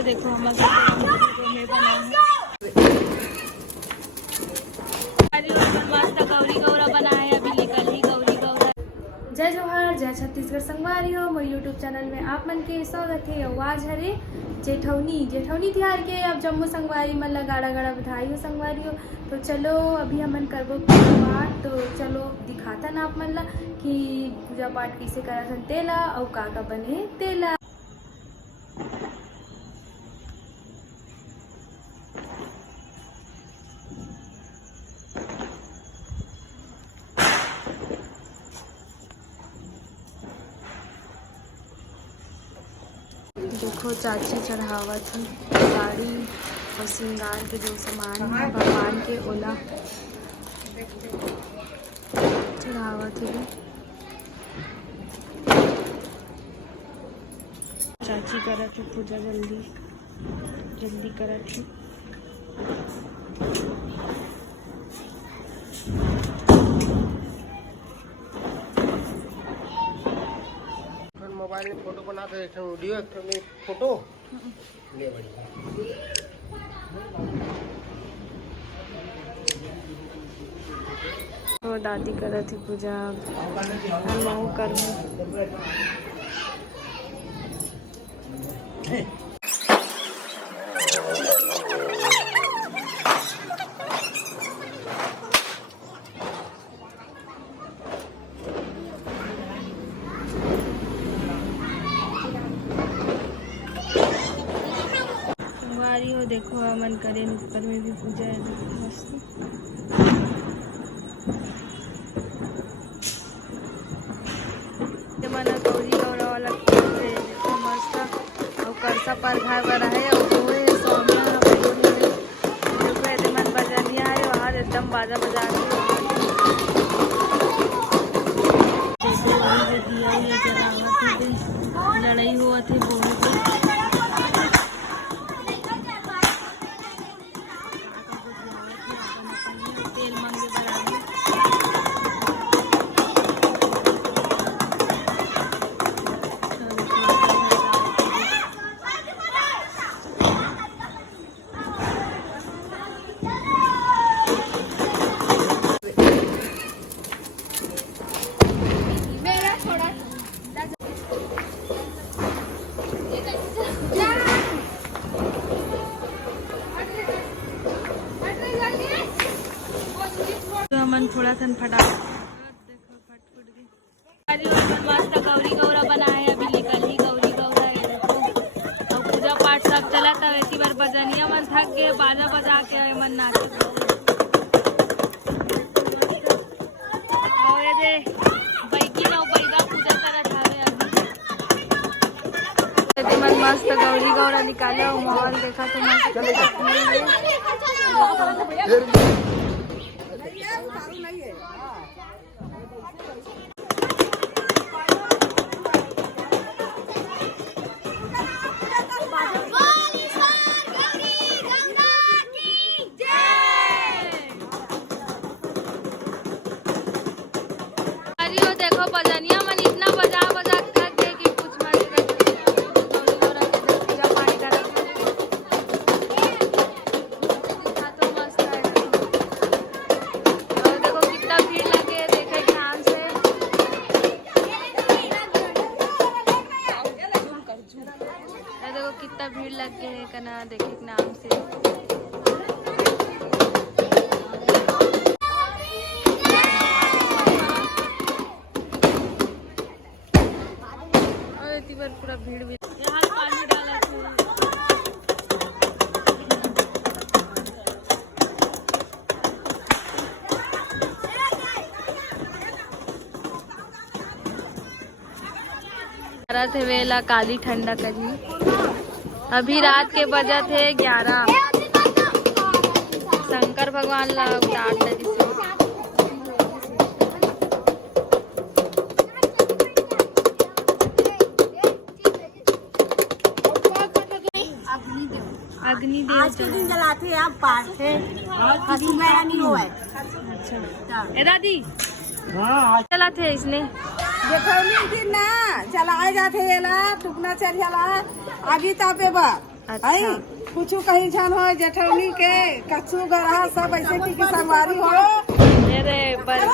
हो देखो हम में बना मस्त गौरी गौरा बनाए अभी निकल ही गौरी गौरा। जय जोहार जय छत्तीसगढ़ संगवारी हो मोर यूट्यूब चैनल में आप मन के स्वागत है। आवाज हरे जेठौनी तिहार के अब जम्मू संगवारी मन ला गाड़ा गाड़ा बधाई हो संगवारी हो। तो चलो अभी हमन करबो पूजा पाठ, तो चलो दिखाता ना आप मन ला कि पूजा पाठ कैसे करथन तेला और का बने तेला। देखो चाची चढ़ावत है साड़ी और श्रृंगार के जो सामान है भगवान के ओला चढ़ावत है। चाची करत है पूजा जल्दी करत है। मोबाइल में फोटो बनाते वीडियो एक फोटो ले बढ़िया। तो दादी करत थी पूजा हम कर हो देखो मन करे ऊपर में भी पूजा है मस्त। मना गौरी गौरा वाला देखो मस्त और करसा पर घर बना है और वो है स्वामी देखो मन बजनिया है वहाँ एकदम बाजा बजा लड़ाई हुआ थे बोले मन थोड़ा सा फटा देखो फट गई। मस्त गौरी गौरा बनाए अभी निकल ही गौरी गौरा ये देखो और पूजा पाठ सब चला था। वैसी बार बजनिया मन थक गए बाजा बजा के मन नाचे और ये दे बैगी ना बैगा पूजा करत हवे अभी मन मस्त गौरी गौरा निकाले और माहौल देखा तो मस्त देखो बजनिया मन इतना बजा बजा थक गए कि कुछ मत पूजा पानी कर तो मस्त है। और देखो कितना भीड़ लगे देखे ध्यान से। देखो कितना भीड़ लग गए कना देखे नाम से। पूरा भीड़ भी यहाँ पानी डाला थे वेला काली ठंडा करी। अभी रात के बजे थे 11। शंकर भगवान ला उतार अग्नि देव आज के दिन जलाते हैं आप पाठ है खसी में नहीं हुआ है। अच्छा ए दादी हाँ चलाते हैं इसने देखो दिन ना चलाए जाते हैं ना टुकना चल जाला आगे तापे बा अच्छा कुछ कहीं जान हो जेठौनी के कछु गरहा सब ऐसे की संगवारी हो अरे पर